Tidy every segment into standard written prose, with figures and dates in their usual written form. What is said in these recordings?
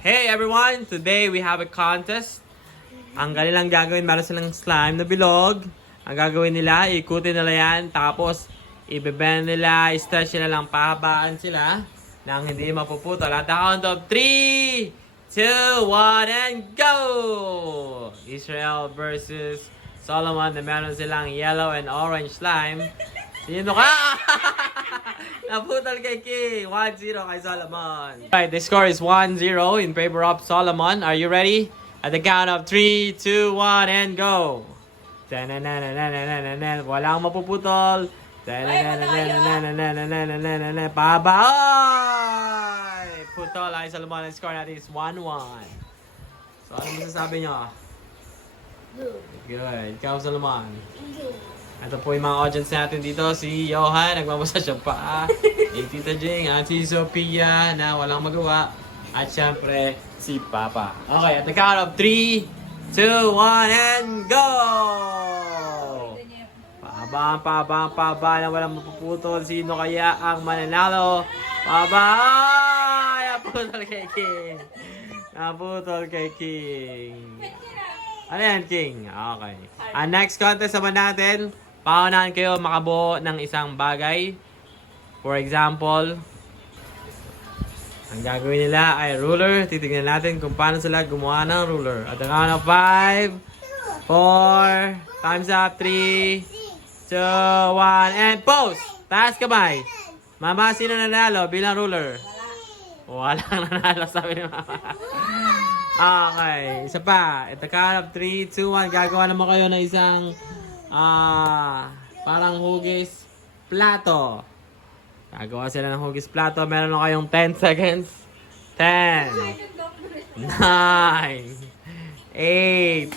Hey everyone! Today we have a contest. Ang kanilang gagawin, meron silang slime na bilog. Ang gagawin nila, ikutin nila yan. Tapos, ibebend nila, stretch nila lang, pahabaan sila nang hindi mapuputol. At the count of 3, 2, 1, and go! Israel versus Solomon na meron silang yellow and orange slime. Sino ka? Naputol kay King. 1-0 kay Solomon. Alright, the score is 1-0 in favor of Solomon. Are you ready? At the count of 3, 2, 1, and go! Walang mapuputol. Pabaoy! Putol ay Solomon. Ang score natin is 1-1. So, ano masasabi nyo? Good. Ikaw, Solomon. Ito po yung mga audience natin dito. Si Johan, nagmamasa siya pa. Tita Jing, at si Sophia na walang magawa. At syempre, si Papa. Okay, at the count of 3, 2, 1, and go! Paabang na walang mapuputol. Sino kaya ang mananalo? Naputol kay King. Naputol kay King. Ano yan, King? Okay. Ang next contest naman natin, paunahan kayo makabuo ng isang bagay. For example, ang gagawin nila ay ruler. Titignan natin kung paano sila gumawa ng ruler. At the count of 5, 4, time's up, 3, 2, 1, and pose! Taas kamay. Mama, sino nanalo bilang ruler? Walang nanalo, sabi ni Mama. Okay, isa pa. At the count of 3, 2, 1, gagawa naman kayo ng isang parang hugis plato. Gagawa sila ng hugis plato. Meron na kayong 10 seconds. 10, 9, 8,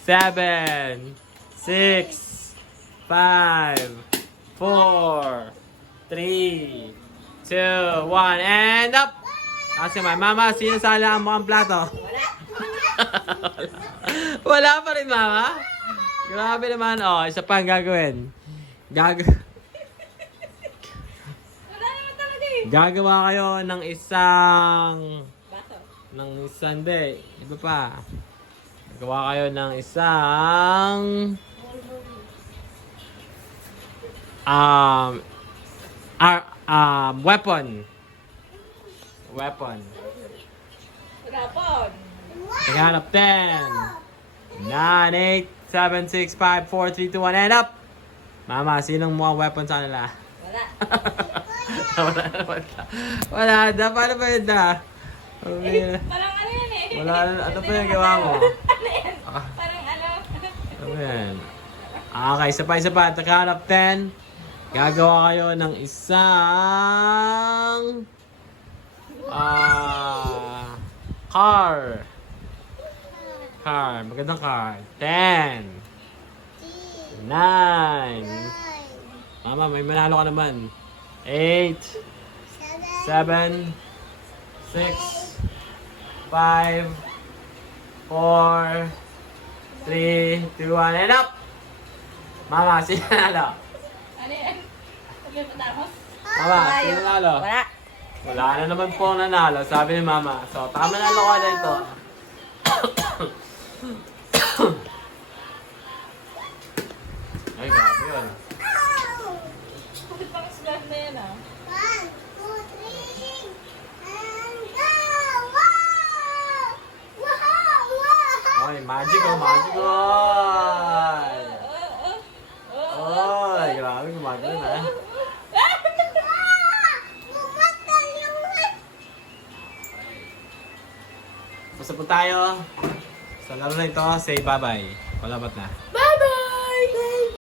7, 6, 5, 4, 3, 2, 1, and up! Kasi my mama, sino sala ang mukhang plato? Wala pa rin, mama. Grabe naman. Oh, isa pa ang gagawin. Gagawa kayo ng isang day. Iba pa. Gagawa kayo ng isang weapon. Weapon. Hanap 10, 9, 8, 7, 6, 5, 4, 3, 2, 1, and up! Mama, sinong mukhang weapon sa kanila? Wala. Wala naman ka. Wala na. Paano ba yun na? Parang ano yan eh. Wala na. Ano pa yung gawa mo? Ano yan? Parang ano. Ano yan? Okay, isa pa. At the count of 10, gagawa kayo ng isang car. Magandang car. 10, 9, Mama, may manalo ka naman. 8, 7, 6, 5, 4, 3, 2, 1, and up! Mama, sino nanalo? Ano yan? Sabi mo tapos? Mama, sino nanalo? Wala. Wala na naman po nanalo, sabi ni Mama. So, tama na ako na ito. Ay, grabe yun. Bakit pang slug na yan ah? 1, 2, 3, and go! Wow! Wow! Oy, magical! Oy, grabe, gumagano na. Basta po tayo. Sa laro na ito, say bye-bye. Palabat na.